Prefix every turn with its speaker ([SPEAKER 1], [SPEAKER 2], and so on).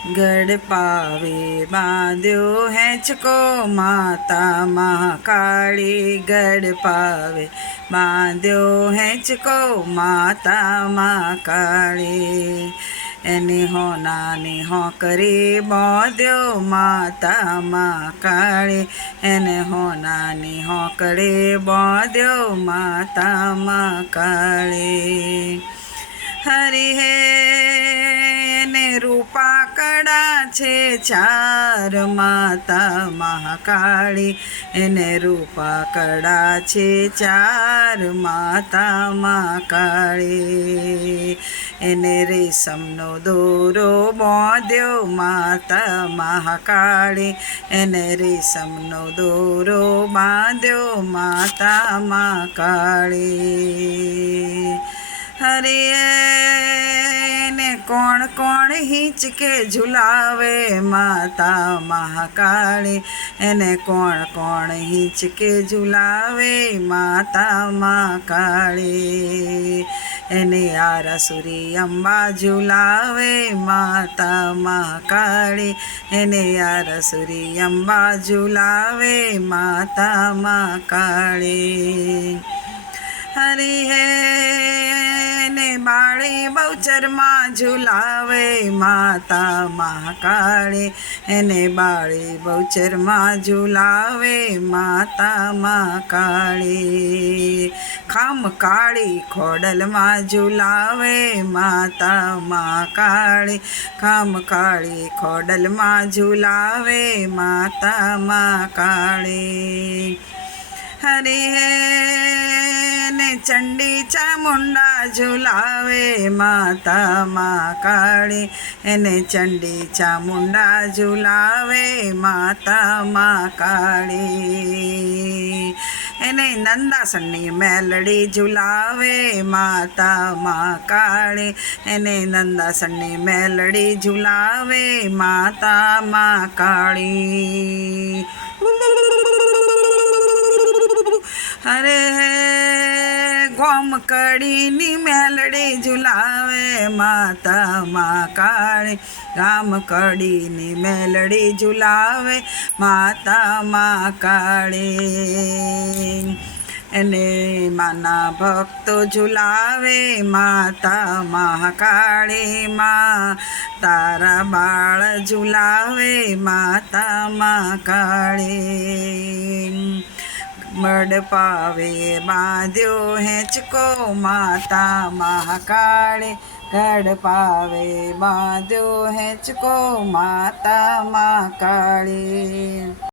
[SPEAKER 1] ગઢ પાવે બાંધ્યો હેંચકો માતા મહાકાળી ગઢ પાવે બાંધ્યો હેંચકો માતા મહાકાળી એની હો કરી બાંધ્યો માતા મહાકાળી એને હોનાની હોકરી બાંધ્યો માતા મહાકાળી હરિ હે રૂપા કડા છે ચાર માતા મહાકાળી. એને રૂપા કડા છે ચાર માતા મહાકાળી. એને રેશમનો દોરો બાંધ્યો માતા મહાકાળી. એને રેશમનો દોરો બાંધ્યો માતા મહાકાળી. હરે કોણ કોણ હિંચકે ઝુલાવે માતા મહાકાળી? એને કોણ કોણ હિંચકે ઝુલાવે માતા મહાકાળી? એને આરાસુરી અંબા ઝુલાવે માતા મહાકાળી? એને આરાસુરી અંબા ઝુલાવે માતા મહાકાળી? હરિ હે ને બાળી બહુચરમાં ઝુલાવે માતા મહાકાળી. એને બાળી બહુચરમાં ઝુલાવે માતા મહાકાળી. ખામ કાળી ખોડલમાં ઝુલાવે માતા મહાકાળી. ખામ કાળી ખોડલમાં ઝુલાવે માતા મહાકાળી. હરે હે ને ચંડી ચામુંડા ઝુલાવે માતા મા કાળી એને ચંડી ચામુંડા ઝુલાવે માતા મહાકાળી એને નંદાસણની મેલડી ઝુલાવે માતા મા કાળી એને નંદાસણની મેલડી ઝુલાવે માતા મહાકાળી અરે ગોમ કડીની મેલડી ઝુલાવે, માતા મા કાળી. રામ કડીની મેલડી ઝુલાવે, માતા મા કાળી. એને માના ભક્તો ઝુલાવે, માતા મહાકાળી માં તારા બાળ ઝુલાવે, માતા મહાકાળી મડ પાવે બાંધ્યો હેંચકો માતા મહાકાળે. ગઢ પાવે બાંધ્યો હેંચકો માતા મહાકાળી.